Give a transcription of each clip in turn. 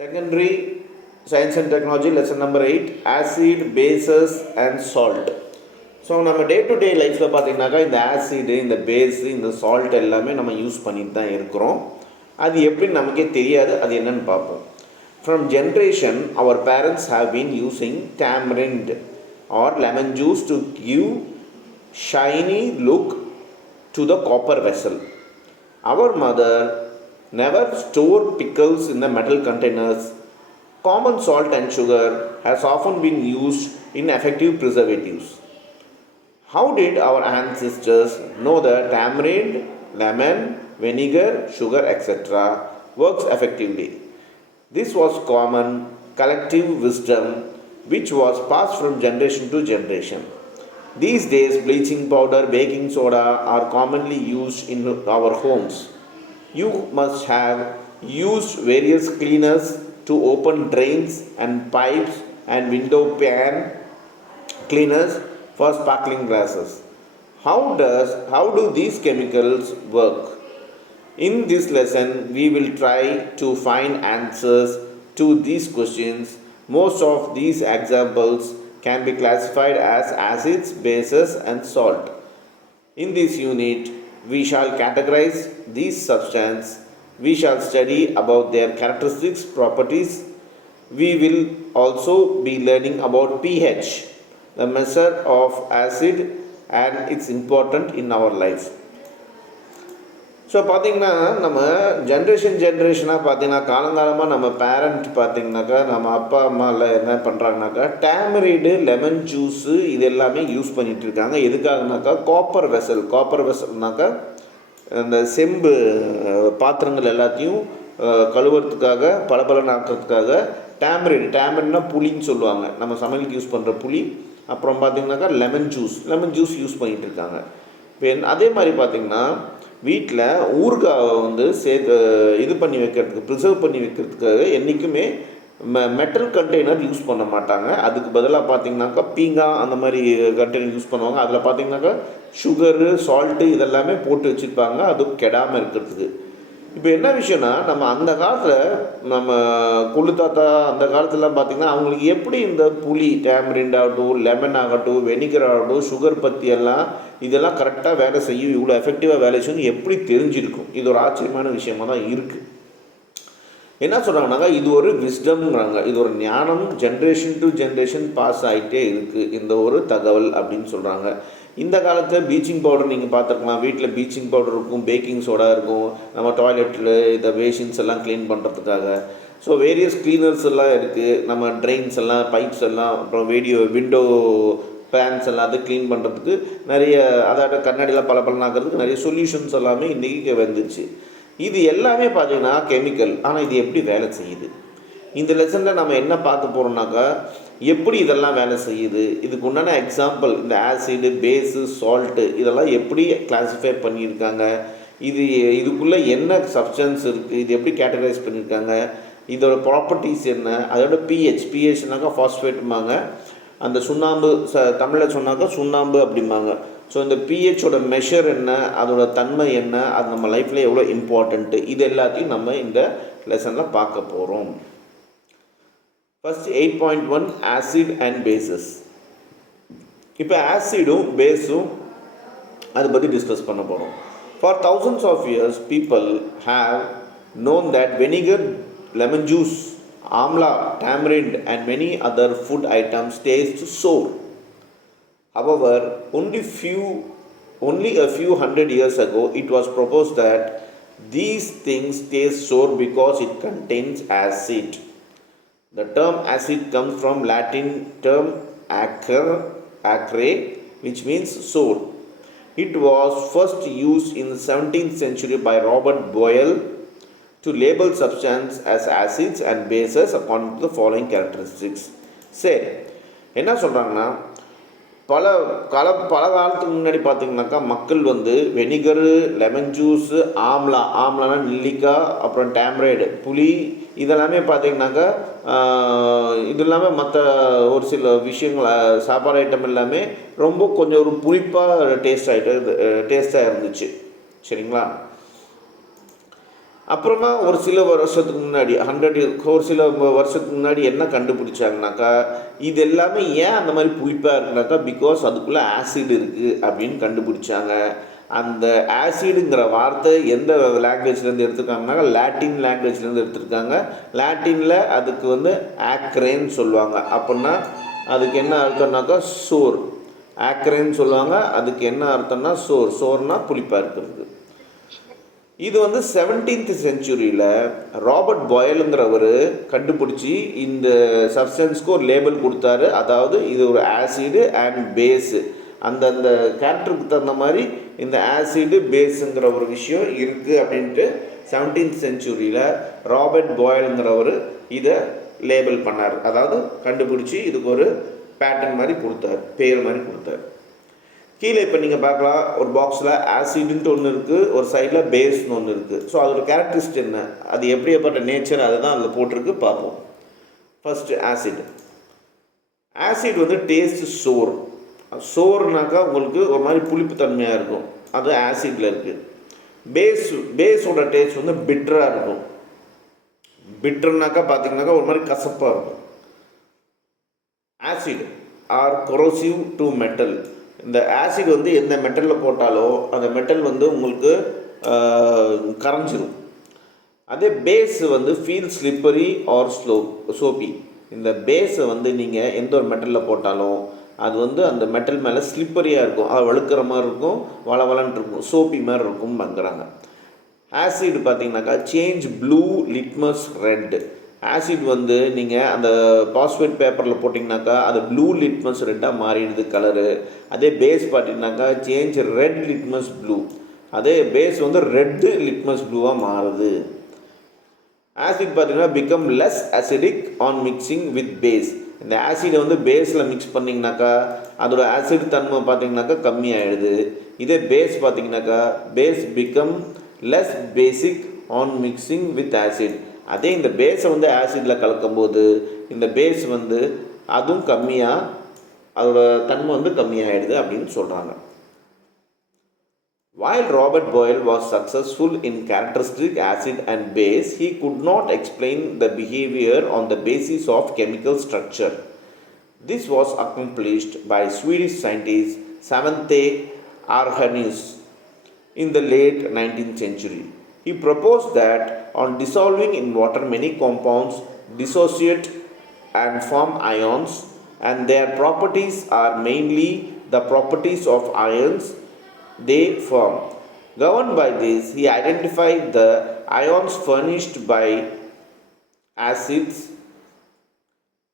Secondary Science and Technology lesson number 8 acid, bases and salt. So நம்ம day to day லைஃப்பில் பார்த்திங்கனாக்கா இந்த acid, இந்த பேஸு, இந்த சால்ட் எல்லாமே நம்ம யூஸ் பண்ணிட்டு தான் இருக்கிறோம். அது எப்படின்னு நமக்கே தெரியாது, அது என்னன்னு பார்ப்போம். From generation our parents have been using tamarind or lemon juice to give shiny look to the copper vessel. Our mother never store pickles in the metal containers. Common salt and sugar has often been used in effective preservatives. How did our ancestors know that tamarind, lemon, vinegar, sugar, etc. works effectively? This was common collective wisdom which was passed from generation to generation. These days, bleaching powder, baking soda are commonly used in our homes. You must have used various cleaners to open drains and pipes and window pane cleaners for sparkling glasses. How do these chemicals work? In this lesson, we will try to find answers to these questions. Most of these examples can be classified as acids, bases, and salt. In this unit, we shall categorize these substances. We shall study about their characteristics, properties. We will also be learning about pH, the measure of acid, and its importance in our life. So பார்த்திங்கன்னா நம்ம ஜென்ரேஷனாக பார்த்திங்கன்னா காலங்காலமாக நம்ம parent பார்த்திங்கனாக்கா நம்ம அப்பா அம்மாவில் என்ன பண்ணுறாங்கனாக்கா டேமரிடு, lemon juice இது எல்லாமே யூஸ் பண்ணிகிட்டு இருக்காங்க. எதுக்காகனாக்கா காப்பர் வெசல்னாக்கா இந்த செம்பு பாத்திரங்கள் எல்லாத்தையும் கழுவுறதுக்காக, பளபளன்னு ஆக்கிறதுக்காக டேமரிட்னா புளின்னு சொல்லுவாங்க, நம்ம சமையலுக்கு யூஸ் பண்ணுற புளி. அப்புறம் பார்த்திங்கனாக்கா லெமன் ஜூஸ் யூஸ் பண்ணிகிட்டு இருக்காங்க. இப்போ அதே மாதிரி பார்த்திங்கன்னா வீட்டில் ஊறுகாவை வந்து இது பண்ணி வைக்கிறதுக்கு, ப்ரிசர்வ் பண்ணி வைக்கிறதுக்காக என்றைக்குமே மெட்டல் கண்டெய்னர் யூஸ் பண்ண மாட்டாங்க. அதுக்கு பதிலாக பார்த்திங்கனாக்கா பீங்காய் அந்த மாதிரி கண்டெய்னர் யூஸ் பண்ணுவாங்க. அதில் பார்த்திங்கனாக்கா சுகரு, சால்ட்டு இதெல்லாமே போட்டு வச்சுருப்பாங்க, அதுவும் கெடாமல் இருக்கிறதுக்கு. இப்போ என்ன விஷயம்னா, நம்ம அந்த காலத்தில் நம்ம கொள்ளு தாத்தா அந்த காலத்துலலாம் பார்த்திங்கன்னா அவங்களுக்கு எப்படி இந்த புளி, டேமரிண்ட் ஆகட்டும், லெமன் ஆகட்டும், வெனிகர் ஆகட்டும், சுகர் பற்றி எல்லாம் இதெல்லாம் கரெக்டாக வேலை செய்யும், இவ்வளோ எஃபெக்டிவாக வேலை செய்யும் எப்படி தெரிஞ்சிருக்கும்? இது ஒரு ஆச்சரியமான விஷயமாக தான் இருக்குது. என்ன சொல்கிறாங்கனாக்கா இது ஒரு விஸ்டம்ங்கிறாங்க, இது ஒரு ஞானம், ஜென்ரேஷன் டு ஜென்ரேஷன் பாஸ் ஆகிட்டே இருக்குது இந்த ஒரு தகவல் அப்படின்னு சொல்கிறாங்க. இந்த காலத்தில் ப்ளீச்சிங் பவுடர் நீங்கள் பார்த்துருக்கலாம், வீட்டில் ப்ளீச்சிங் பவுடர் இருக்கும், பேக்கிங் சோடா இருக்கும், நம்ம டாய்லெட்டில் இந்த பேஷன்ஸ் எல்லாம் க்ளீன் பண்ணுறதுக்காக. ஸோ வேரியஸ் க்ளீனர்ஸ் எல்லாம் இருக்குது, நம்ம ட்ரெயின்ஸ் எல்லாம், பைப்ஸ் எல்லாம், அப்புறம் விண்டோ பேன்ஸ் எல்லாம் அது க்ளீன் பண்ணுறதுக்கு நிறைய, அதாட்ட கண்ணாடியெலாம் பளபளனாக்கிறதுக்கு நிறைய சொல்யூஷன்ஸ் எல்லாமே இன்றைக்கி வந்துச்சு. இது எல்லாமே பார்த்திங்கன்னா கெமிக்கல். ஆனால் இது எப்படி வேலை செய்யுது? இந்த லெசனில் நம்ம என்ன பார்க்க போகிறோம்னாக்கா எப்படி இதெல்லாம் வேலை செய்யுது, இதுக்கு உண்டான எக்ஸாம்பிள், இந்த ஆசிடு, பேஸு, சால்ட்டு இதெல்லாம் எப்படி கிளாஸிஃபை பண்ணியிருக்காங்க, இதுக்குள்ளே என்ன சப்ஸ்டன்ஸ் இருக்குது, இது எப்படி கேட்டகரைஸ் பண்ணியிருக்காங்க, இதோட ப்ராப்பர்ட்டிஸ் என்ன, அதோட பிஹெச்னாக்கா ஃபாஸ்ஃபேட்டுமாங்க, அந்த சுண்ணாம்பு தமிழில் சொன்னாக்கா சுண்ணாம்பு அப்படிம்பாங்க. ஸோ இந்த பிஹெச்சோட மெஷர் என்ன, அதோட தன்மை என்ன, அது நம்ம லைஃப்பில் எவ்வளோ இம்பார்ட்டண்ட்டு, இது எல்லாத்தையும் நம்ம இந்த லெசனில் பார்க்க போகிறோம். First 8.1 acid and bases. இப்போ ஆசிடும் பேஸும் அதை பற்றி டிஸ்கஸ் பண்ண போகிறோம். For thousands of years people have known that vinegar, lemon juice, amla, tamarind and many other food items taste sour. However, only a few hundred years ago it was proposed that these things taste sour because it contains acid. The term acid comes from Latin term acre, which means sour. It was first used in the 17th century by Robert Boyle to label substances as acids and bases according to the following characteristics. சரி, என்ன சொல்கிறாங்கன்னா பல காலத்துக்கு முன்னாடி பார்த்திங்கனாக்கா மக்கள் வந்து வெனிகரு, lemon juice, ஆம்லானா நெல்லிக்காய், அப்புறம் டேமரைடு புளி இதெல்லாமே பார்த்திங்கனாக்கா இது இல்லாமல் மற்ற ஒரு சில விஷயங்கள் சாப்பாடு ஐட்டம் எல்லாமே ரொம்ப கொஞ்சம் ஒரு புளிப்பாக டேஸ்ட்டாக இருந்துச்சு. சரிங்களா? அப்புறமா ஒரு சில வருஷத்துக்கு முன்னாடி ஒரு சில வருஷத்துக்கு முன்னாடி என்ன கண்டுபிடிச்சாங்கனாக்கா, இது எல்லாமே ஏன் அந்த மாதிரி புளிப்பாக இருக்குனாக்கா, பிகாஸ் அதுக்குள்ளே ஆசிட் இருக்குது அப்படின்னு கண்டுபிடிச்சாங்க. அந்த ஆசிடுங்கிற வார்த்தை எந்த லாங்குவேஜ்லேருந்து எடுத்துருக்காங்கனாக்கா, லாட்டின் லாங்குவேஜ்லேருந்து எடுத்திருக்காங்க. லாட்டினில் அதுக்கு வந்து ஆக்ரேன்னு சொல்லுவாங்க. அப்படின்னா அதுக்கு என்ன அர்த்தம்னாக்கா சோர். ஆக்ரேன்னு சொல்லுவாங்க. அதுக்கு என்ன அர்த்தம்னா சோர்னா புளிப்பாக இருக்கிறது. இது வந்து 17th செஞ்சுரியில் ராபர்ட் பாயலுங்கிறவர் கண்டுபிடிச்சி இந்த சப்ஸ்டன்ஸ்க்கு ஒரு லேபிள் கொடுத்தாரு. அதாவது இது ஒரு ஆசிடு அண்ட் பேஸு, அந்தந்த கேரக்டருக்கு தகுந்த மாதிரி இந்த ஆசிடு பேஸுங்கிற ஒரு விஷயம் இருக்குது அப்படின்ட்டு 17th செஞ்சுரியில் ராபர்ட் பாயலுங்கிறவர் இதை லேபிள் பண்ணார். அதாவது கண்டுபிடிச்சி இதுக்கு ஒரு பேட்டர்ன் மாதிரி கொடுத்தார், பேர் மாதிரி கொடுத்தார். கீழே இப்போ நீங்கள் பார்க்கலாம், ஒரு பாக்ஸில் ஆசிடுன்ட்டு ஒன்று இருக்குது, ஒரு சைடில் பேஸ்னு ஒன்று இருக்குது. ஸோ அதோட கேரக்டரிஸ்டிக் என்ன, அது எப்படிப்பட்ட நேச்சர், அதுதான் அதில் போட்டிருக்கு. பார்ப்போம். ஃபஸ்ட்டு ஆசிட் வந்து டேஸ்ட் சோர்னாக்கா உங்களுக்கு ஒரு மாதிரி புளிப்பு தன்மையாக இருக்கும், அது ஆசிடில் இருக்குது. பேஸோட டேஸ்ட் வந்து பிட்டராக இருக்கும். பிட்டர்னாக்கா பார்த்தீங்கன்னாக்கா ஒரு மாதிரி கசப்பாக இருக்கும். Acid are corrosive to metal. இந்த ஆசிட் வந்து எந்த மெட்டலில் போட்டாலோ அந்த மெட்டல் வந்து உங்களுக்கு கரைஞ்சிரும். அதே பேஸ் வந்து ஃபீல் ஸ்லிப்பரி ஆர் சோப்பி. இந்த பேஸை வந்து நீங்கள் எந்த ஒரு மெட்டலில் போட்டாலும் அது வந்து அந்த மெட்டல் மேலே ஸ்லிப்பரியாக இருக்கும், அது வழுக்கிற மாதிரி இருக்கும், வளவலன்னு இருக்கும், சோப்பி மாதிரி இருக்கும் பண்ணுறாங்க. ஆசிட் பார்த்தீங்கன்னாக்கா change blue litmus red. Acid வந்து நீங்கள் அந்த பாஸ்பேட் பேப்பரில் போட்டிங்கனாக்கா அது ப்ளூ லிட்மஸ் ரெட்டாக மாறிடுது கலரு. அதே பேஸ் பார்த்தீங்கன்னாக்கா சேஞ்ச் ரெட் லிட்மஸ் ப்ளூ. அதே பேஸ் வந்து ரெட்டு லிட்மஸ் ப்ளூவாக மாறுது. ஆசிட் பார்த்தீங்கன்னா become less acidic on mixing with base. இந்த ஆசிடை வந்து பேஸில் மிக்ஸ் பண்ணிங்கனாக்கா அதோட ஆசிட் தன்மை பார்த்தீங்கன்னாக்கா கம்மியாகிடுது. இதே பேஸ் பார்த்தீங்கன்னாக்கா base become less basic on mixing with acid. அதே இந்த பேஸை வந்து ஆசிடில் கலக்கும்போது இந்த பேஸ் வந்து அதுவும் கம்மியாக அதோட தன்மை வந்து கம்மியாகிடுது அப்படின்னு சொல்கிறாங்க. While Robert Boyle was successful in characteristic acid and base, he could not explain the behavior on the basis of chemical structure. This was accomplished by Swedish scientist Svante Arrhenius in the late 19th century. He proposed that on dissolving in water many compounds dissociate and form ions, and their properties are mainly the properties of ions they form. Governed by this, he identified the ions furnished by acids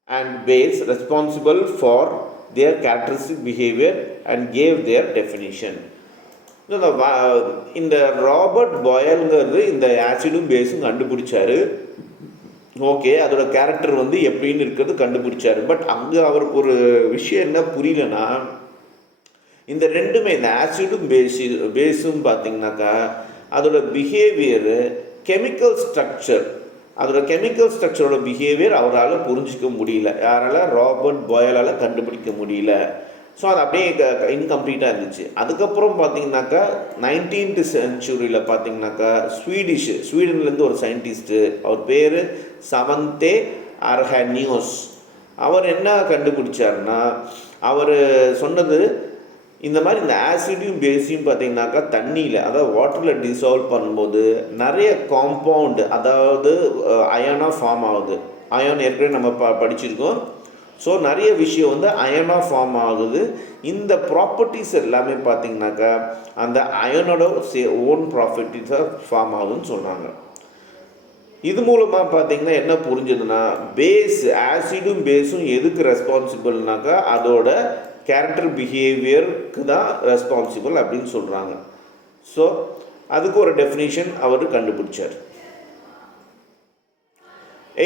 and base responsible for their characteristic behavior and gave their definition. இந்த Robert பாயலுங்கிறது இந்த ஆசிடும் பேஸும் கண்டுபிடிச்சாரு. Okay, அதோட character வந்து எப்படின்னு இருக்கிறது கண்டுபிடிச்சாரு. But அங்கே அவருக்கு ஒரு விஷயம் என்ன புரியலன்னா, இந்த ரெண்டுமே இந்த ஆசிடும் பேஸும் பார்த்தீங்கன்னாக்கா அதோட பிஹேவியரு கெமிக்கல் ஸ்ட்ரக்சரோட பிஹேவியர் அவரால் புரிஞ்சிக்க முடியல. யாரால்? ராபர்ட் பாயலால் கண்டுபிடிக்க முடியல. ஸோ அது அப்படியே இன்கம்ப்ளீட்டாக இருந்துச்சு. அதுக்கப்புறம் பார்த்தீங்கன்னாக்கா 19th செஞ்சுரியில் பார்த்தீங்கன்னாக்கா ஸ்வீடன்லேருந்து ஒரு சயின்டிஸ்ட்டு, அவர் பேர் சவந்தே அர்ஹனியோஸ். அவர் என்ன கண்டுபிடிச்சார்னா, அவர் சொன்னது இந்த மாதிரி இந்த ஆசிடையும் பேஸையும் பார்த்தீங்கன்னாக்கா தண்ணியில், அதாவது வாட்டரில் டிசால்வ் பண்ணும்போது நிறைய காம்பவுண்டு, அதாவது அயனாக ஃபார்ம் ஆகுது. அயன் ஏற்கனவே நம்ம படிச்சிருக்கோம். ஸோ நிறைய விஷயம் வந்து அயனாக ஃபார்ம் ஆகுது. இந்த ப்ராப்பர்ட்டிஸ் எல்லாமே பார்த்திங்கனாக்கா அந்த அயனோட ஓன் ப்ராப்பர்ட்டிஸாக ஃபார்ம் ஆகுதுன்னு சொல்கிறாங்க. இது மூலமாக பார்த்திங்கன்னா என்ன புரிஞ்சுதுன்னா, ஆசிடும் பேஸும் எதுக்கு ரெஸ்பான்சிபிள்னாக்கா அதோட கேரக்டர் பிஹேவியருக்கு தான் ரெஸ்பான்சிபிள் அப்படின்னு சொல்கிறாங்க. ஸோ அதுக்கு ஒரு டெஃபினிஷன் அவர் கண்டுபிடிச்சார்.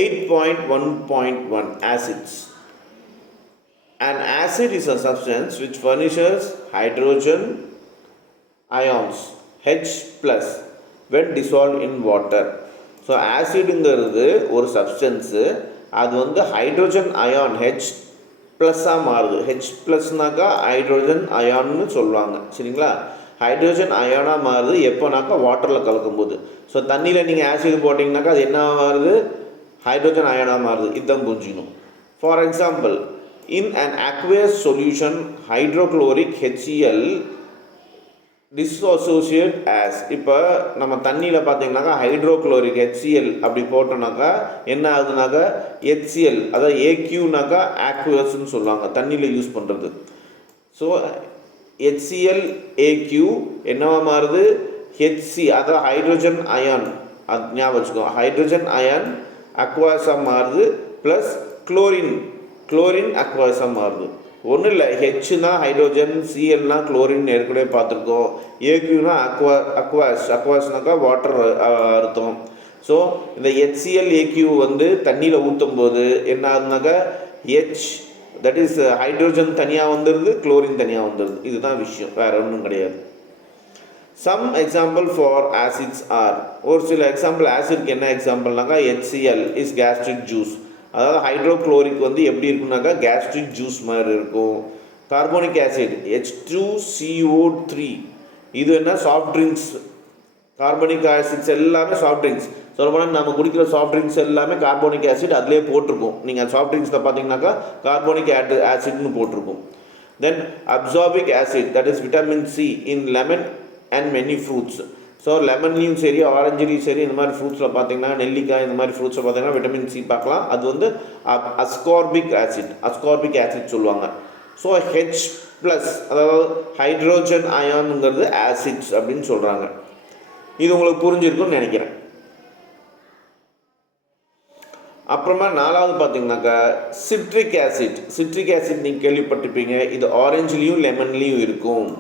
8.1.1 acids. An acid is a substance which furnishes hydrogen ions H+ when dissolved in water. So ஆசிடுங்கிறது ஒரு சப்ஸ்டன்ஸு, அது வந்து ஹைட்ரோஜன் அயான் H+ஆக மாறுது. H+னாக்கா ஹைட்ரோஜன் அயான்னு சொல்லுவாங்க, சரிங்களா? ஹைட்ரோஜன் அயானாக மாறுது எப்போனாக்கா வாட்டரில் கலக்கும்போது. ஸோ தண்ணியில் நீங்கள் ஆசிட் போட்டிங்கனாக்கா அது என்ன மாறுது, ஹைட்ரோஜன் அயானாக மாறுது. இதுதான் புரிஞ்சுக்கணும். For example, in an aqueous solution hydrochloric HCl dissociate as. இப்போ நம்ம தண்ணியில் பார்த்தீங்கன்னாக்கா ஹைட்ரோக்ளோரிக் HCl அப்படி போட்டோம்னாக்கா என்ன ஆகுதுனாக்கா HCl, அதாவது AQனாக்கா ஆக்வஸ்ன்னு சொல்லுவாங்க தண்ணியில் யூஸ் பண்ணுறது. ஸோ HCl AQ என்னவா மாறுது, HC அதாவது ஹைட்ரோஜன் அயான், அது ஞாபகம் வச்சுக்கோ, ஹைட்ரோஜன் அயான் அக்வாஸாக மாறுது, ப்ளஸ் குளோரின் அக்வாஸாக மாறுது. ஒன்றும் இல்லை, ஹெச்னா ஹைட்ரோஜன், சிஎல்னா குளோரின் ஏற்கனவே பார்த்துருக்கோம், ஏக்யூனா அக்வாஸ்னாக்கா வாட்டர் அர்த்தம். ஸோ இந்த HCl AQ வந்து தண்ணியில் ஊற்றும் போது என்ன ஆகுதுனாக்கா ஹெச், தட் இஸ் ஹைட்ரோஜன் தனியாக வந்துடுது, குளோரின் தனியாக வந்துடுது. இதுதான் விஷயம், வேறு ஒன்றும் கிடையாது. Some example for acids are, ஒரு சில எக்ஸாம்பிள் ஆசிட்க்கு என்ன எக்ஸாம்பிள்னாக்கா HCl இஸ் கேஸ்ட்ரிக் ஜூஸ். அதாவது ஹைட்ரோக்ளோரிக் வந்து எப்படி இருக்குனாக்கா கேஸ்ட்ரிக் ஜூஸ் மாதிரி இருக்கும். கார்போனிக் ஆசிட் H2CO3 இது என்ன சாஃப்ட் ட்ரிங்க்ஸ். கார்போனிக் ஆசிட்ஸ் எல்லாமே சாஃப்ட் ட்ரிங்க்ஸ். சொல்லப்போனால் நம்ம குடிக்கிற சாஃப்ட் ட்ரிங்க்ஸ் எல்லாமே கார்போனிக் ஆசிட் அதிலே போட்டிருக்கும். நீங்கள் சாஃப்ட் ட்ரிங்க்ஸில் பார்த்தீங்கன்னாக்கா கார்போனிக் ஆசிட்னு போட்டிருக்கும். Then ascorbic acid, that is vitamin C in lemon and many fruits. So லெமன்லேயும் சரி, ஆரஞ்சுலேயும் சரி, இந்த மாதிரி ஃப்ரூட்ஸில் பார்த்தீங்கன்னா, நெல்லிக்காய் இந்த மாதிரி ஃப்ரூட்ஸில் பார்த்தீங்கன்னா விட்டமின் C பார்க்கலாம். அது வந்து அஸ்கார்பிக் ஆசிட் சொல்லுவாங்க. ஸோ H ப்ளஸ், அதாவது ஹைட்ரோஜன் அயானுங்கிறது ஆசிட்ஸ் அப்படின்னு சொல்கிறாங்க. இது உங்களுக்கு புரிஞ்சிருக்குன்னு நினைக்கிறேன். அப்புறமா நாலாவது பார்த்தீங்கன்னாக்கா சிட்ரிக் ஆசிட் நீங்கள் கேள்விப்பட்டிருப்பீங்க. இது ஆரஞ்சுலேயும் லெமன்லேயும் இருக்கும்.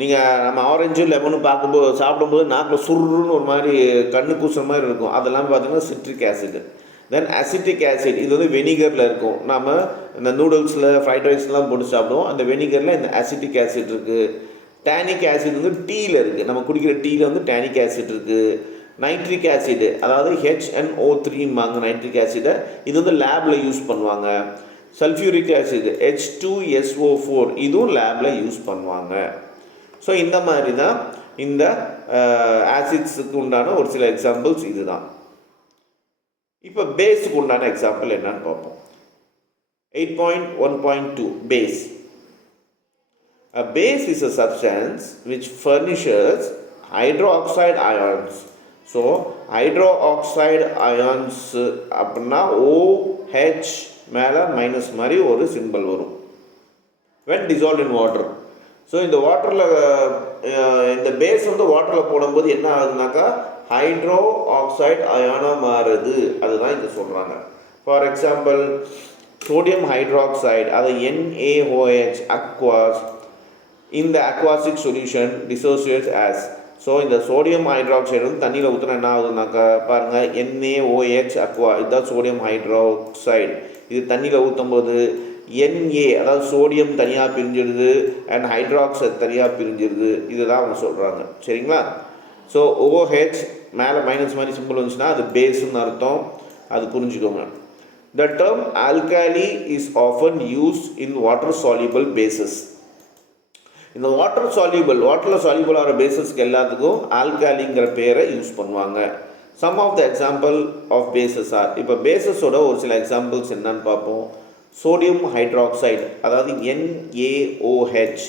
நீங்கள் நம்ம ஆரஞ்சும் லெமனும் பார்க்கும்போது சாப்பிடும்போது நாக்கில் சுருன்னு ஒரு மாதிரி கண்ணு கூசுற மாதிரி இருக்கும். அதெல்லாம் பார்த்திங்கன்னா சிட்ரிக் ஆசிட். தென் அசிட்டிக் ஆசிட், இது வந்து வெனிகரில் இருக்கும். நம்ம இந்த நூடுல்ஸில் ஃப்ரைட் ரைஸ்லாம் போட்டு சாப்பிடுவோம். அந்த வெனிகரில் இந்த அசிட்டிக் ஆசிட் இருக்குது. டேனிக் ஆசிட் வந்து டீயில் இருக்குது. நம்ம குடிக்கிற டீயில் வந்து டேனிக் ஆசிட் இருக்குது. நைட்ரிக் ஆசிட், அதாவது HNO3 நைட்ரிக் ஆசிடை, இது வந்து லேபில் யூஸ் பண்ணுவாங்க. சல்ஃபியூரிக் ஆசிட் H2SO4 இதுவும் லேபில் யூஸ் பண்ணுவாங்க. ஸோ இந்த மாதிரி தான் இந்த ஆசிட்ஸுக்கு உண்டான ஒரு சில எக்ஸாம்பிள்ஸ் இதுதான். இப்போ பேஸுக்கு உண்டான எக்ஸாம்பிள் என்னன்னு பார்ப்போம். 8.1.2 base. A base is a substance which furnishes hydroxide ions. So hydroxide ions அப்படின்னா OH மேலே மைனஸ் மாதிரி ஒரு சிம்பிள் வரும் when dissolved in water. So இந்த வாட்டரில் இந்த பேஸ் வந்து வாட்டரில் போடும்போது என்ன ஆகுதுனாக்கா ஹைட்ரோ ஆக்சைடு அயானாக மாறுது. அதுதான் இங்கே சொல்கிறாங்க. ஃபார் எக்ஸாம்பிள் சோடியம் ஹைட்ராக்சைடு, அது NaOH அக்வாஸ், இந்த அக்வாசிக் சொல்யூஷன் டிசோசியேட்ஸ் ஆஸ். ஸோ இந்த சோடியம் ஹைட்ராக்சைடு வந்து தண்ணியில் ஊற்றினா என்ன ஆகுதுனாக்கா பாருங்கள், NaOH அக்வா, இதுதான் சோடியம் ஹைட்ராக்சைடு. இது தண்ணியில் ஊற்றும் போது Na, அதாவது சோடியம் தனியாக பிரிஞ்சிடுது அண்ட் ஹைட்ராக்சைடு தனியாக பிரிஞ்சிடுது. இதுதான் அவங்க சொல்கிறாங்க. சரிங்களா? ஸோ OH மேலே மைனஸ் மாதிரி சிம்பிள் வந்துச்சுன்னா அது பேஸுன்னு அர்த்தம். அது புரிஞ்சுக்கோங்க. The term alkali is often used in water soluble bases. இந்த வாட்டரில் சால்யூபிள் ஆகிற பேசஸ்க்கு எல்லாத்துக்கும் ஆல்காலிங்கிற பேரை யூஸ் பண்ணுவாங்க. Some of the example of bases are, இப்போ பேசஸோட ஒரு சில எக்ஸாம்பிள்ஸ் என்னன்னு பார்ப்போம். சோடியம் ஹைட்ராக்சைடு, அதாவது NaOH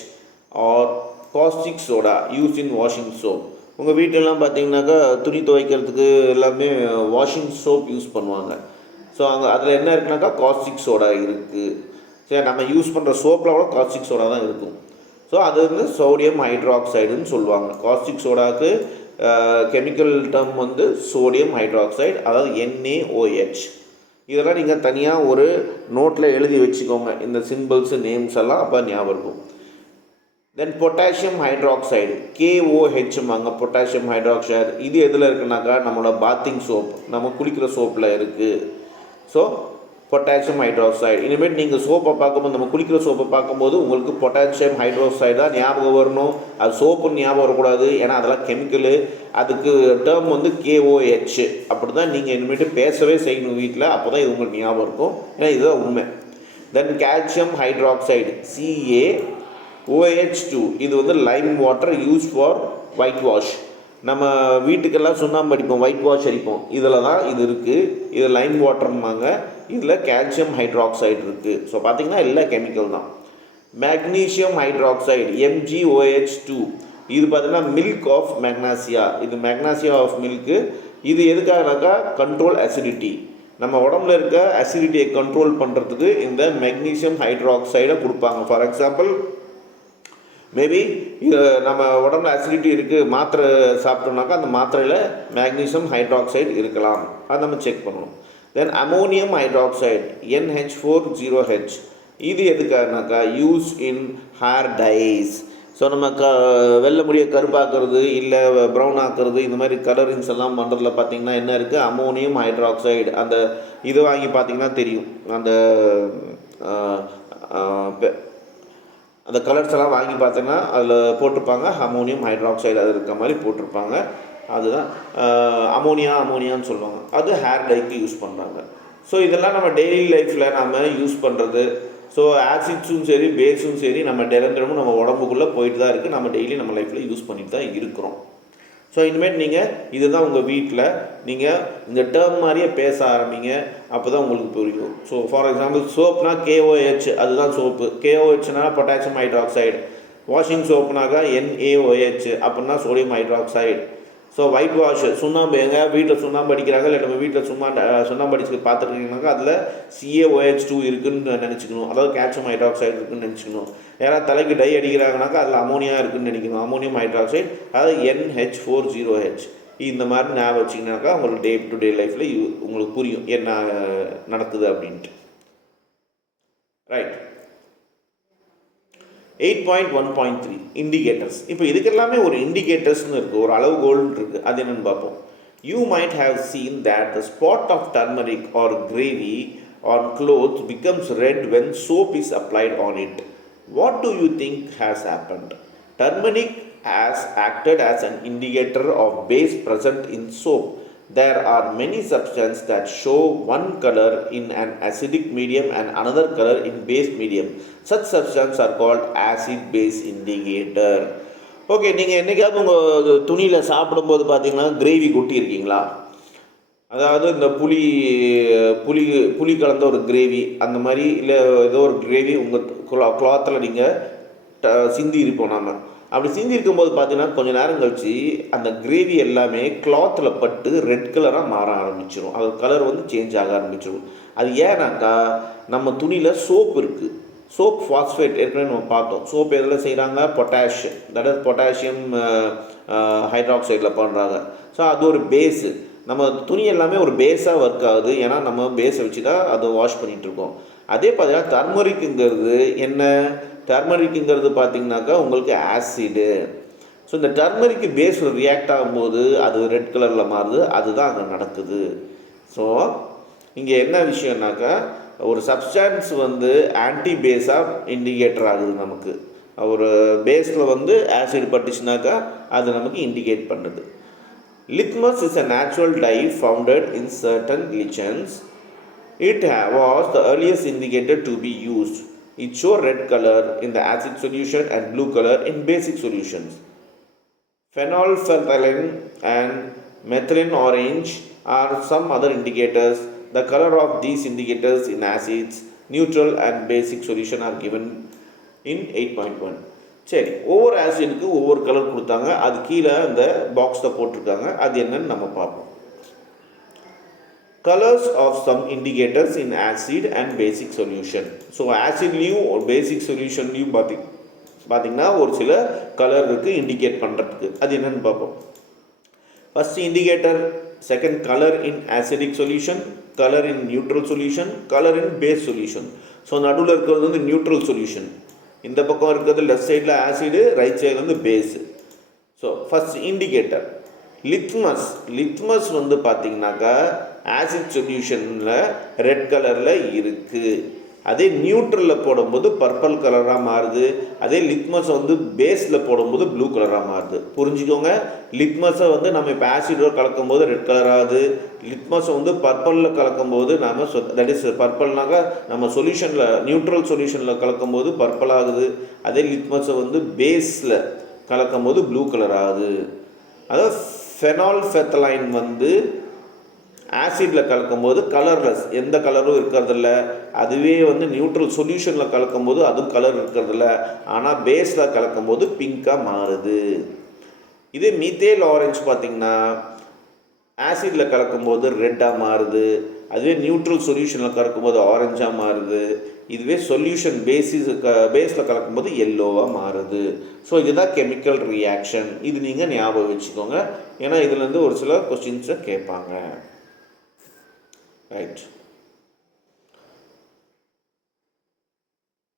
or caustic soda use in washing soap. உங்கள் வீட்டிலலாம் பார்த்தீங்கன்னாக்கா துணி துவைக்கிறதுக்கு எல்லாமே வாஷிங் சோப் யூஸ் பண்ணுவாங்க. ஸோ அங்கே அதில் என்ன இருக்குனாக்கா காஸ்டிக் சோடா இருக்குது. சரி, நம்ம யூஸ் பண்ணுற சோப்பில் கூட காஸ்டிக் சோடா தான் இருக்கும். ஸோ அது வந்து சோடியம் ஹைட்ராக்சைடுன்னு சொல்லுவாங்க. காஸ்டிக் சோடாவுக்கு கெமிக்கல் டேர்ம் வந்து சோடியம் ஹைட்ராக்சைடு, அதாவது NaOH. இதெல்லாம் நீங்கள் தனியாக ஒரு நோட்டில் எழுதி வச்சுக்கோங்க, இந்த சிம்பிள்ஸு நேம்ஸ் எல்லாம், அப்போ ஞாபகம் இருக்கும். Then potassium hydroxide KOH potassium hydroxide. இது எதில் இருக்குனாக்கா நம்மளோட பாத்திங் சோப், நம்ம குளிக்கிற சோப்பில் இருக்குது. So potassium hydroxide. இனிமேல் நீங்கள் சோப்பை பார்க்கும்போது, நம்ம குளிக்கிற சோப்பை பார்க்கும்போது உங்களுக்கு பொட்டாசியம் ஹைட்ராக்சைடு தான் ஞாபகம் வரணும். அது சோப்புன்னு ஞாபகம் வரக்கூடாது, ஏன்னா அதெல்லாம் கெமிக்கலு. அதுக்கு டேர்ம் வந்து KOH. அப்படி தான் நீங்கள் இனிமேட்டு பேசவே செய்யணும் வீட்டில். அப்போ தான் இது உங்களுக்கு ஞாபகம் இருக்கும், ஏன்னா இதுதான் உண்மை. தென் கால்சியம் ஹைட்ராக்சைடு OH2 இது வந்து Lime water use for white wash. நம்ம வீட்டுக்கெல்லாம் சுண்ணாம்பு அடிப்போம், ஒயிட் வாஷ் அடிப்போம், இதில் தான் இது இருக்குது. இது லைம் வாட்டர்ம்பாங்க. இதில் கால்சியம் ஹைட்ராக்சைடு இருக்குது. ஸோ பார்த்திங்கன்னா எல்லா கெமிக்கல் தான். மேக்னீசியம் ஹைட்ராக்சைடு MgOH2 இது பார்த்திங்கன்னா மில்க் ஆஃப் மேக்னாசியா. இது மேக்னாசியா ஆஃப் மில்க்கு. இது எதுக்காகனாக்கா கண்ட்ரோல் அசிடிட்டி. நம்ம உடம்புல இருக்க அசிடிட்டியை கண்ட்ரோல் பண்ணுறதுக்கு இந்த மெக்னீசியம் ஹைட்ராக்சைடை கொடுப்பாங்க. ஃபார் எக்ஸாம்பிள் மேபி நம்ம உடம்புல அசிடிட்டி இருக்குது, மாத்திரை சாப்பிட்டோம்னாக்கா அந்த மாத்திரையில் மேக்னீசியம் ஹைட்ராக்சைடு இருக்கலாம். அதை நம்ம செக் பண்ணணும். தென் அமோனியம் ஹைட்ராக்சைடு NH4OH இது எதுக்காகனாக்கா use in hair dyes. So நம்ம வெள்ளை முடியை கருப்பாக்குறது இல்லை ப்ரௌன் ஆக்குறது இந்த மாதிரி கலரிங்ஸ் எல்லாம் பண்ணுறதுல பார்த்திங்கன்னா என்ன இருக்குது, அமோனியம் ஹைட்ராக்சைடு. அந்த இது வாங்கி பார்த்திங்கன்னா தெரியும், அந்த அந்த கலர்ஸ் எல்லாம் வாங்கி பார்த்தீங்கன்னா அதில் போட்டிருப்பாங்க அமோனியம் ஹைட்ராக்சைடு, அது இருக்க மாதிரி போட்டிருப்பாங்க. அதுதான் அமோனியான்னு சொல்லுவாங்க. அது ஹேர் டைக்கு யூஸ் பண்ணுறாங்க. ஸோ இதெல்லாம் நம்ம டெய்லி லைஃப்பில் நம்ம யூஸ் பண்ணுறது. ஸோ ஆசிட்ஸும் சரி பேஸும் சரி நம்ம நிரந்தரமும் நம்ம உடம்புக்குள்ளே போயிட்டு தான் இருக்குது. நம்ம டெய்லி நம்ம லைஃப்பில் யூஸ் பண்ணிட்டு தான் இருக்கிறோம். ஸோ இனிமேல் நீங்கள் இதுதான் உங்கள் வீட்டில் நீங்கள் இந்த டேர்ம் மாதிரியே பேச ஆரம்பிங்க. அப்போ தான் உங்களுக்கு புரியும். ஸோ ஃபார் எக்ஸாம்பிள் சோப்னா KOH, அதுதான் சோப்பு. KOHனா பொட்டாசியம் ஹைட்ராக்சைடு. வாஷிங் சோப்புனாக்கா NaOH அப்படின்னா sodium hydroxide. So white wash சுண்ணாம்பு, எங்கள் வீட்டில் சுண்ணாம்பு அடிக்கிறாங்க இல்லை நம்ம வீட்டில் சுண்ணாம்பு அடிச்சு பார்த்துருக்கீங்கன்னாக்கா அதில் CaOH2 இருக்குதுன்னு நினச்சிக்கணும். அதாவது கால்சியம் ஹைட்ராக்சைடு இருக்குதுன்னு நினச்சிக்கணும். யாராவது தலைக்கு டை அடிக்கிறாங்கனாக்கா அதில் அமோனியா இருக்குதுன்னு நினைக்கணும். அமோனியம் ஹைட்ராக்சைடு அதாவது NH4OH. இந்த மாதிரி ஞாபகம் வச்சிங்கனாக்கா உங்களுக்கு டே டு டே லைஃப்பில் உங்களுக்கு புரியும் என்ன நடக்குது அப்படின்ட்டு. ரைட். 8.1.3 இண்டிகேட்டர்ஸ். இப்போ இதுக்கு எல்லாமே ஒரு இண்டிகேட்டர்ஸ்னு இருக்குது, ஒரு அளவுகோல்னு இருக்குது. அது என்னென்னு பார்ப்போம். You might have seen that the spot of turmeric or gravy on clothes becomes red when soap is applied on it. What do you think has happened? Turmeric has acted as an indicator of base present in soap. There are many substances that show one color in an acidic medium and another color in base medium. Such substances are called acid-base indicator. Okay, நீங்கள் என்றைக்காவது உங்கள் துணியில் சாப்பிடும்போது பார்த்தீங்கன்னா gravy கொட்டியிருக்கீங்களா? அதாவது இந்த புளி புளி கலந்த ஒரு கிரேவி அந்த மாதிரி, இல்லை ஏதோ ஒரு கிரேவி உங்கள் கிளாத்தில் நீங்கள் சிந்தி இருப்போம். நம்ம அப்படி சிந்தி இருக்கும்போது பார்த்தீங்கன்னா கொஞ்சம் நேரம் கழிச்சு அந்த கிரேவி எல்லாமே கிளாத்தில் பட்டு ரெட் கலராக மாற ஆரம்பிச்சிடும். அது கலர் வந்து சேஞ்ச் ஆக ஆரம்பிச்சிடும். அது ஏன்னாக்கா நம்ம துணியில் சோப் இருக்குது. சோப் ஃபாஸ்ஃபேட் ஏற்கனவே நம்ம பார்த்தோம். சோப் எதில் செய்கிறாங்க? பொட்டாசியம் ஹைட்ராக்சைடில் பண்ணுறாங்க. ஸோ அது ஒரு பேஸு. நம்ம துணி எல்லாமே ஒரு பேஸாக ஒர்க் ஆகுது. ஏன்னா நம்ம பேஸை வச்சு தான் அதை வாஷ் பண்ணிகிட்ருக்கோம். அதே பார்த்தீங்கன்னா டர்மரிக்குங்கிறது என்ன? டர்மரிக்குங்கிறது பார்த்திங்கனாக்கா உங்களுக்கு ஆசிடு. ஸோ இந்த டர்மரிக்கு பேஸ் ரியாக்ட் ஆகும்போது அது ரெட் கலரில் மாறுது. அதுதான் அங்கே நடக்குது. ஸோ இங்கே என்ன விஷயம்னாக்கா ஒரு சப்ஸ்டான்ஸ் வந்து ஆன்டி பேஸாக இண்டிகேட்டர் ஆகுது. நமக்கு ஒரு பேஸில் வந்து ஆசிட் பட்டுச்சுனாக்கா அது நமக்கு இண்டிகேட் பண்ணுது. லித்மஸ் is a natural dye founded in certain lichens. It was the earliest indicator to be used. It showed red color in the acid solution and blue color in basic solutions. Phenolphthalein and methylene orange are some other indicators. The color of these indicators in acids, neutral and basic solution are given in 8.1. சரி, ஒவ்வொரு ஆசிடுக்கு ஒவ்வொரு colour கொடுத்தாங்க. அது கீழே அந்த பாக்ஸில் போட்டிருக்காங்க. அது என்னன்னு நம்ம பார்ப்போம். Colors of some indicators in acid and basic solution. So ஆசிட்லேயும் ஒரு பேசிக் சொல்யூஷன்லேயும் பார்த்திங்கன்னா ஒரு சில கலர் இருக்குது இண்டிகேட் பண்ணுறதுக்கு. அது என்னென்னு பார்ப்போம். First indicator, second colour in acidic solution, colour in neutral solution, colour in base solution. So நடுவில் இருக்கிறது வந்து நியூட்ரல் சொல்யூஷன். இந்த பக்கம் இருக்கிறது லெஃப்ட் சைடில் ஆசிடு, ரைட் சைடில் வந்து பேஸு. ஸோ ஃபஸ்ட் இண்டிகேட்டர் லித்மஸ் வந்து பார்த்திங்கனாக்கா ஆசிட் சொல்யூஷனில் ரெட் கலரில் இருக்குது. அதே நியூட்ரலில் போடும்போது பர்பிள் கலராக மாறுது. அதே லிட்மஸை வந்து பேஸில் போடும்போது ப்ளூ கலராக மாறுது. புரிஞ்சுக்கோங்க, லிட்மஸை வந்து நம்ம இப்போ ஆசிடோட கலக்கும்போது ரெட் கலர் ஆகுது. லிட்மஸை வந்து பர்பிளில் கலக்கும்போது நம்ம தட் இஸ் பர்பிள்னாக்கா நம்ம சொல்யூஷனில் நியூட்ரல் சொல்யூஷனில் கலக்கும்போது பர்பிள் ஆகுது. அதே லிட்மஸை வந்து பேஸில் கலக்கும்போது ப்ளூ கலர் ஆகுது. அதாவது ஃபெனால்ஃபெத்தலைன் வந்து ஆசிடில் கலக்கும்போது கலர்லெஸ், எந்த கலரும் இருக்கிறதில்ல. அதுவே வந்து நியூட்ரல் சொல்யூஷனில் கலக்கும்போது அதுவும் கலர் இருக்கிறதில்ல. ஆனால் பேஸில் கலக்கும்போது பிங்காக மாறுது. இதே மீத்தேல் ஆரஞ்சு பார்த்திங்கன்னா ஆசிடில் கலக்கும்போது ரெட்டாக மாறுது. அதுவே நியூட்ரல் சொல்யூஷனில் கலக்கும்போது ஆரஞ்சாக மாறுது. இதுவே சொல்யூஷன் பேஸில் கலக்கும்போது எல்லோவாக மாறுது. ஸோ இதுதான் கெமிக்கல் ரியாக்ஷன். இது நீங்கள் ஞாபகம் வச்சுக்கோங்க, ஏன்னா இதுலேருந்து ஒரு சில கொஸ்டின்ஸை கேட்பாங்க. Right.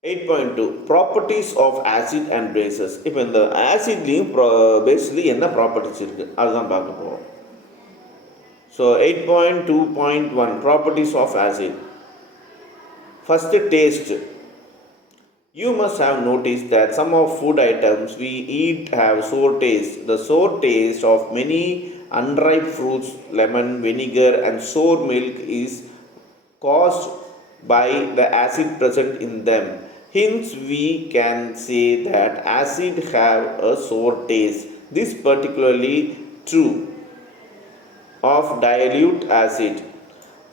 8.2 properties of acid and bases. இப்போ இந்த ஆசிட்லேயும் பேஸ்லேயும் என்ன ப்ராப்பர்ட்டிஸ் இருக்குது அதுதான் பார்க்க போகிறோம். So 8.2.1 properties of acid. First, taste. You must have noticed that some of food items we eat have sour taste. The sour taste of many unripe fruits, lemon, vinegar and sour milk is caused by the acid present in them. Hence, we can say that acid have a sour taste. This particularly true of dilute acid.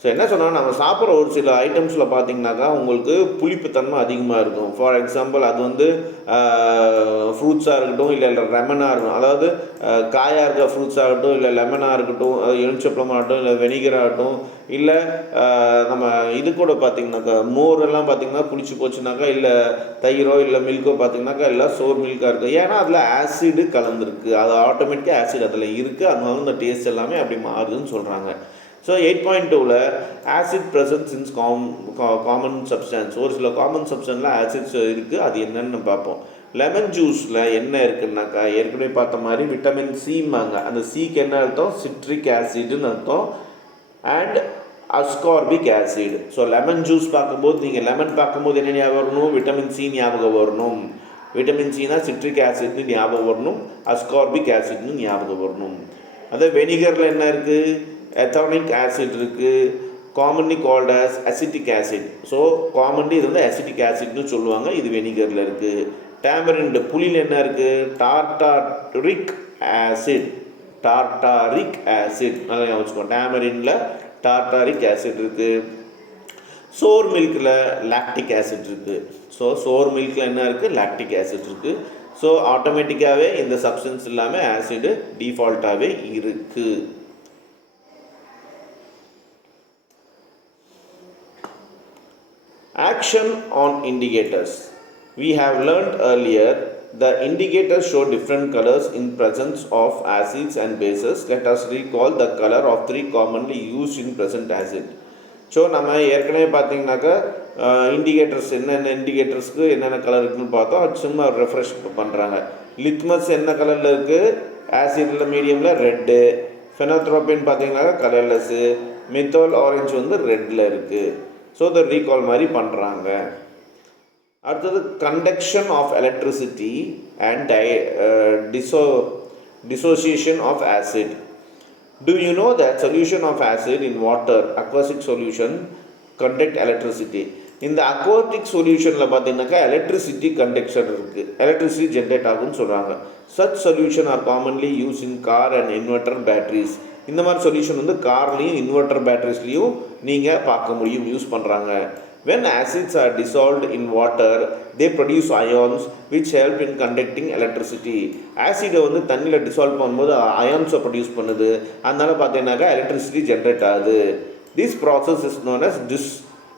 So என்ன சொன்னால், நம்ம சாப்பிட்ற ஒரு சில ஐட்டம்ஸில் பார்த்திங்கனாக்கா உங்களுக்கு புளிப்புத்தன்மை அதிகமாக இருக்கும். ஃபார் எக்ஸாம்பிள், அது வந்து ஃப்ரூட்ஸாக இருக்கட்டும், இல்லை லெமனாக இருக்கட்டும், அதாவது காயாக இருக்க ஃப்ரூட்ஸாக இருக்கட்டும், இல்லை லெமனாக இருக்கட்டும், எலுமிச்சப்பழமாகட்டும், இல்லை வெனிகராகட்டும், இல்லை நம்ம இது கூட பார்த்திங்கனாக்கா மோரெல்லாம் பார்த்திங்கன்னா புளிச்சு போச்சுனாக்கா, இல்லை தயிரோ இல்லை மில்கோ பார்த்திங்கனாக்கா எல்லாம் சோர் மில்காக இருக்குது. ஏன்னா அதில் ஆசிடு கலந்துருக்கு, அது ஆட்டோமேட்டிக்காக ஆசிட் அதில் இருக்குது. அதனால இந்த டேஸ்ட் எல்லாமே அப்படி மாறுதுன்னு சொல்கிறாங்க. ஸோ 8.2ல் acid presence in common substance. ஒரு சில காமன் சப்ஸ்டன்ஸில் ஆசிட்ஸ் இருக்குது, அது என்னென்னு பார்ப்போம். லெமன் ஜூஸில் என்ன இருக்குன்னாக்கா ஏற்கனவே பார்த்த மாதிரி விட்டமின் சிம்பாங்க. அந்த சிக்கு என்ன அர்த்தம்? சிட்ரிக் ஆசிடுன்னு அர்த்தம், and ascorbic acid. So lemon juice பார்க்கும்போது நீங்கள் லெமன் பார்க்கும்போது என்ன ஞாபகம் வரணும்? விட்டமின் சி ஞாபகம் வரணும். விட்டமின் சினா சிட்ரிக் ஆசிட்னு ஞாபகம் வரணும், அஸ்கார்பிக் ஆசிட்னு ஞாபகம் வரணும். அதே வெனிகரில் என்ன இருக்குது? எத்தானிக் ஆசிட் இருக்குது, commonly called as acetic acid. So commonly இது வந்து அசிட்டிக் ஆசிட்னு சொல்லுவாங்க, இது வெனிகரில் இருக்குது. டேமரிண்ட் புளியில் என்ன இருக்குது? Tartaric acid. டார்டாரிக் ஆசிட் நல்லா யோசிச்சுக்கோங்க. டேமரிண்டில் டார்டாரிக் ஆசிட் இருக்குது. சோர் மில்கில் லாக்டிக் ஆசிட் இருக்குது. ஸோ சோர் மில்கில் என்ன இருக்குது? லாக்டிக் ஆசிட் இருக்குது. ஸோ ஆட்டோமேட்டிக்காகவே இந்த சப்ஸ்டன்ஸ் எல்லாமே ஆசிடு டிஃபால்ட்டாகவே இருக்குது. Action on indicators. We have learned earlier the indicators show different colors in presence of acids and bases. Let us recall the color of three commonly used in present acid. So நம்ம ஏற்கனவே பார்த்தீங்கன்னாக்கா indicators என்னென்ன இண்டிகேட்டர்ஸ்க்கு என்னென்ன colour இருக்குதுன்னு பார்த்தோம். அது சும்மா refresh பண்ணுறாங்க. லிட்மஸ் என்ன கலரில் இருக்குது? ஆசிடில் மீடியமில் ரெட்டு. ஃபெனோத்ரோபின் பார்த்தீங்கன்னாக்கா கலர்லெஸ்ஸு. மெத்தோல் ஆரஞ்சு வந்து ரெட்டில் இருக்குது. ஸோ இதை ரீகால் மாதிரி பண்ணுறாங்க. அடுத்தது conduction of electricity and dissociation of acid. Do you know that solution of acid in water, aqueous solution, conduct electricity? இந்த அக்வாட்டிக் சொல்யூஷனில் பார்த்தீங்கன்னாக்கா எலக்ட்ரிசிட்டி கண்டக்ஷன் இருக்குது, எலக்ட்ரிசிட்டி ஜென்ரேட் ஆகுன்னு சொல்கிறாங்க. Such solution R commonly use in car and inverter batteries. இந்த மாதிரி solution வந்து கார்லேயும் inverter பேட்டரிஸ்லேயும் நீங்கள் பார்க்க முடியும், யூஸ் பண்ணுறாங்க. When acids are dissolved in water, they produce ions which help in conducting electricity. ஆசிடை வந்து தண்ணியில் டிசால்வ் பண்ணும்போது அயான்ஸை ப்ரொடியூஸ் பண்ணுது, அதனால பார்த்தீங்கன்னாக்கா எலக்ட்ரிசிட்டி ஜென்ரேட் ஆகுது. This process is known as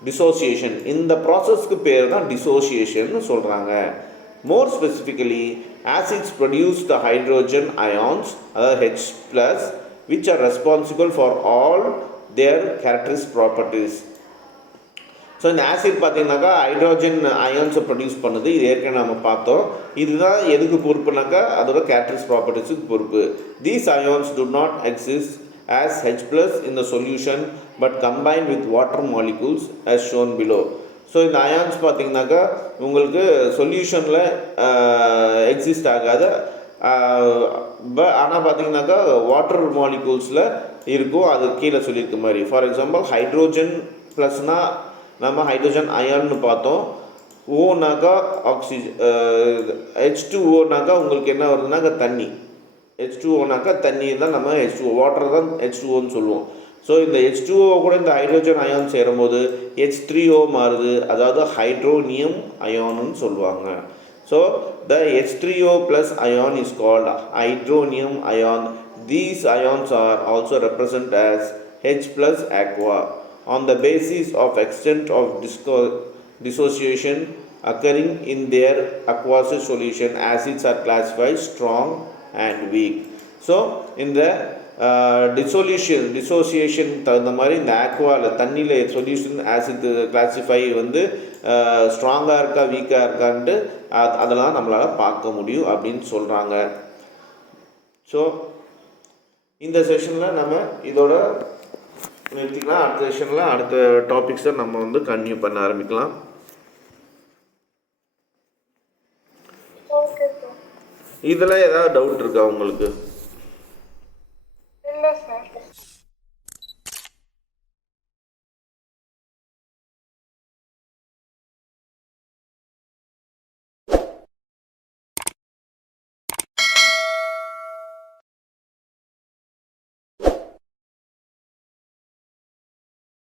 dissociation. இந்த ப்ராசஸ்க்கு பேர் தான் dissociation சொல்கிறாங்க. More specifically, acids produce the hydrogen ions, H+, which are responsible for all their characteristic properties. So இந்த ஆசிட் பார்த்தீங்கன்னாக்கா ஹைட்ரோஜன் அயான்ஸை ப்ரொடியூஸ் பண்ணுது. இது ஏற்கனவே நம்ம பார்த்தோம். இதுதான் எதுக்கு பொறுப்புனாக்கா அதோட கேரக்டரிஸ்டிக் ப்ராப்பர்ட்டிஸுக்கு பொறுப்பு. These ions do not exist as H+ in the solution but combine with water molecules as shown below. So இந்த அயான்ஸ் பார்த்திங்கனாக்கா உங்களுக்கு சொல்யூஷனில் எக்ஸிஸ்ட் ஆகாது. ஆனால் பார்த்திங்கனாக்கா வாட்டர் மாலிகூல்ஸில் இருக்கும். அது கீழே சொல்லியிருக்க மாதிரி. ஃபார் எக்ஸாம்பிள் ஹைட்ரோஜன் ப்ளஸ்னால் நம்ம ஹைட்ரோஜன் அயான்னு பார்த்தோம். ஓனாக்கா ஆக்சிஜன், H2Oனாக்கா உங்களுக்கு என்ன வருதுனாக்கா தண்ணி. H2Oனாக்கா தண்ணி தான் நம்ம H2O, வாட்டர் தான் H2Oன்னு சொல்லுவோம். ஸோ இந்த H2O கூட இந்த ஹைட்ரோஜன் அயான் சேரும்போது H3O மாறுது, அதாவது ஹைட்ரோனியம் அயானுன்னு சொல்லுவாங்க. So the H3O plus ion is called hydronium ion. These ions are also represented as H plus aqua on the basis of extent of dissociation occurring in their aqueous solution. Acids are classified strong and weak. So in the dissociation தகுந்த மாதிரி இந்த ஆக்வாவில் தண்ணியில் solution acid classify வந்து ஸ்ட்ராங்காக இருக்கா வீக்காக இருக்கான்ட்டு அதெல்லாம் நம்மளால் பார்க்க முடியும் அப்படின்னு சொல்கிறாங்க. ஸோ இந்த செஷனில் நம்ம இதோட நிறுத்திக்கலாம். அடுத்த செஷனில் அடுத்த டாபிக்ஸை நம்ம வந்து கன்டினியூ பண்ண ஆரம்பிக்கலாம். இதில் ஏதாவது டவுட் இருக்கா உங்களுக்கு?